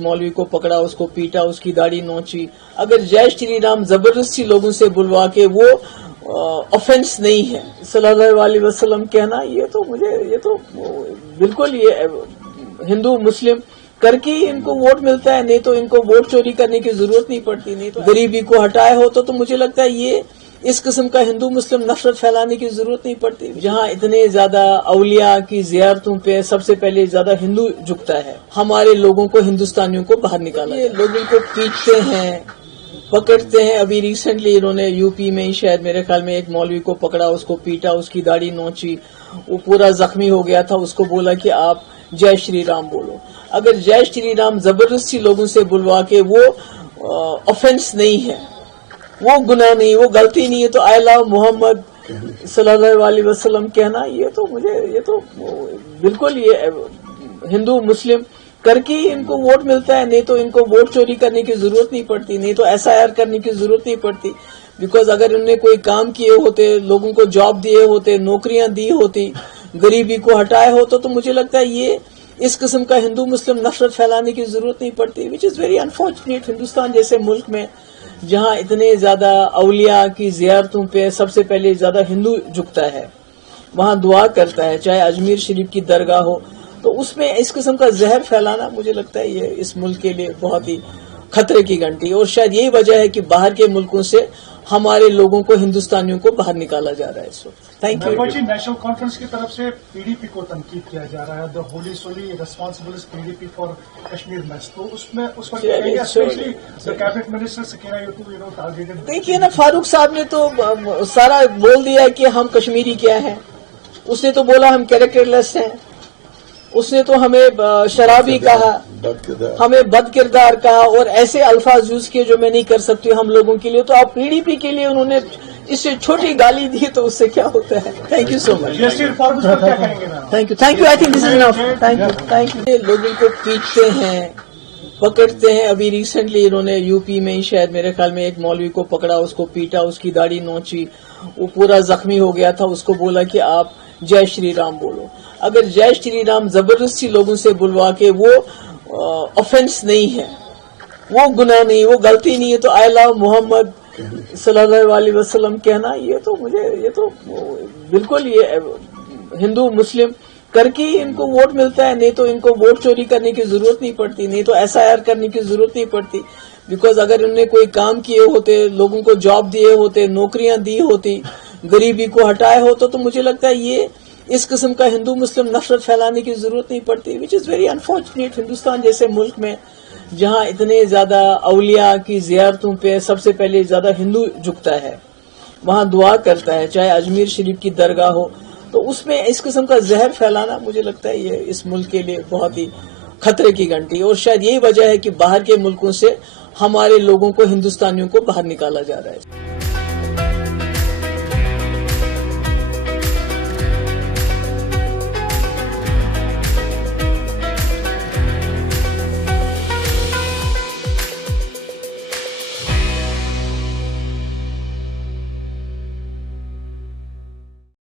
मौलवी को पकड़ा, उसको पीटा, उसकी दाढ़ी नोची। अगर जय श्री राम जबरदस्ती लोगों से बुलवा के वो ऑफेंस नहीं है सल्लल्लाहु अलैहि वसल्लम कहना, ये तो बिल्कुल ये हिंदू मुस्लिम करके ही इनको वोट मिलता है, नहीं तो इनको वोट चोरी करने की जरूरत नहीं पड़ती। नहीं तो गरीबी को हटाए हो तो मुझे लगता है ये इस किस्म का हिंदू मुस्लिम नफरत फैलाने की जरूरत नहीं पड़ती। जहाँ इतने ज्यादा औलिया की जियारतों पे सबसे पहले ज्यादा हिंदू झुकता है, हमारे लोगों को, हिंदुस्तानियों को बाहर निकाला। ये लोगों को पीटते हैं, पकड़ते हैं। अभी रिसेंटली इन्होंने यूपी में ही शायद मेरे ख्याल में एक मौलवी को पकड़ा, उसको पीटा, उसकी दाढ़ी नोची, वो पूरा जख्मी हो गया था। उसको बोला कि आप जय श्री राम बोलो। अगर जय श्री राम जबरदस्ती लोगों से बुलवा के वो ऑफेंस नहीं है, वो गुनाह नहीं, वो गलती नहीं है, तो आई लव मोहम्मद सल्लल्लाहु अलैहि वसल्लम कहना, ये तो बिल्कुल ये हिंदू मुस्लिम करके ही इनको वोट मिलता है, नहीं तो इनको वोट चोरी करने की जरूरत नहीं पड़ती, नहीं तो SIR करने की जरूरत नहीं पड़ती। बिकॉज अगर उन्होंने कोई काम किए होते, लोगों को जॉब दिए होते, नौकरियां दी होती, गरीबी को हटाए हो तो मुझे लगता है ये इस किस्म का हिंदू मुस्लिम नफरत फैलाने की जरूरत नहीं पड़ती, which is very unfortunate. Hindustan जैसे मुल्क में जहाँ इतने ज्यादा औलिया की जियारतों पे सबसे पहले ज्यादा हिंदू झुकता है, वहाँ दुआ करता है, चाहे अजमेर शरीफ की दरगाह हो, तो उसमें इस किस्म का जहर फैलाना मुझे लगता है ये इस मुल्क के लिए बहुत ही खतरे की घंटी। और शायद यही वजह है कि बाहर के मुल्कों से हमारे लोगों को, हिंदुस्तानियों को बाहर निकाला जा रहा है इस वक्त। Thank you. नेशनल कॉन्फ्रेंस की तरफ से PDP को तनकीद किया जा रहा है, the wholly solely responsible is PDP for Kashmir match, तो उसमें उस वक्त cabinet minister Sakina Yusuf targeted. देखिए ना, फारूक साहब ने तो सारा बोल दिया कि हम कश्मीरी क्या है। उसने तो बोला हम कैरेक्टरलेस हैं, उसने तो हमें शराबी कहा, हमें बदकिरदार कहा और ऐसे अल्फाज यूज किए जो मैं नहीं कर सकती हम लोगों के लिए। तो आप PDP के लिए उन्होंने इससे छोटी गाली दी तो उससे क्या होता है। Thank you so much. Thank you. I think this is enough. Thank you. लोगों को पीटते हैं, पकड़ते हैं। अभी रिसेंटली इन्होंने यूपी में ही शायद मेरे ख्याल में एक मौलवी को पकड़ा, उसको पीटा, उसकी दाढ़ी नोची, वो पूरा जख्मी हो गया था। उसको बोला कि आप जय श्री राम बोलो। अगर जय श्री राम जबरदस्ती लोगों से बुलवा के वो ऑफेंस नहीं है, वो गुनाह नहीं, वो गलती नहीं है, तो आई लव मोहम्मद सल्लल्लाहु अलैहि वसल्लम कहना, ये तो बिल्कुल ये हिंदू मुस्लिम करके ही इनको वोट मिलता है, नहीं तो इनको वोट चोरी करने की जरूरत नहीं पड़ती, नहीं तो SIR करने की जरूरत नहीं पड़ती। बिकॉज अगर उन्होंने कोई काम किए होते, लोगों को जॉब दिए होते, नौकरियां दी होती, गरीबी को हटाए हो तो मुझे लगता है ये इस किस्म का हिंदू मुस्लिम नफरत फैलाने की जरूरत नहीं पड़ती, which is very unfortunate. Hindustan जैसे मुल्क में जहाँ इतने ज्यादा औलिया की जियारतों पे सबसे पहले ज्यादा हिंदू झुकता है, वहाँ दुआ करता है, चाहे अजमेर शरीफ की दरगाह हो, तो उसमें इस किस्म का जहर फैलाना मुझे लगता है ये इस मुल्क के लिए बहुत ही खतरे की घंटी। और शायद यही वजह है कि बाहर के मुल्कों से हमारे लोगों को, हिंदुस्तानियों को बाहर निकाला जा रहा है।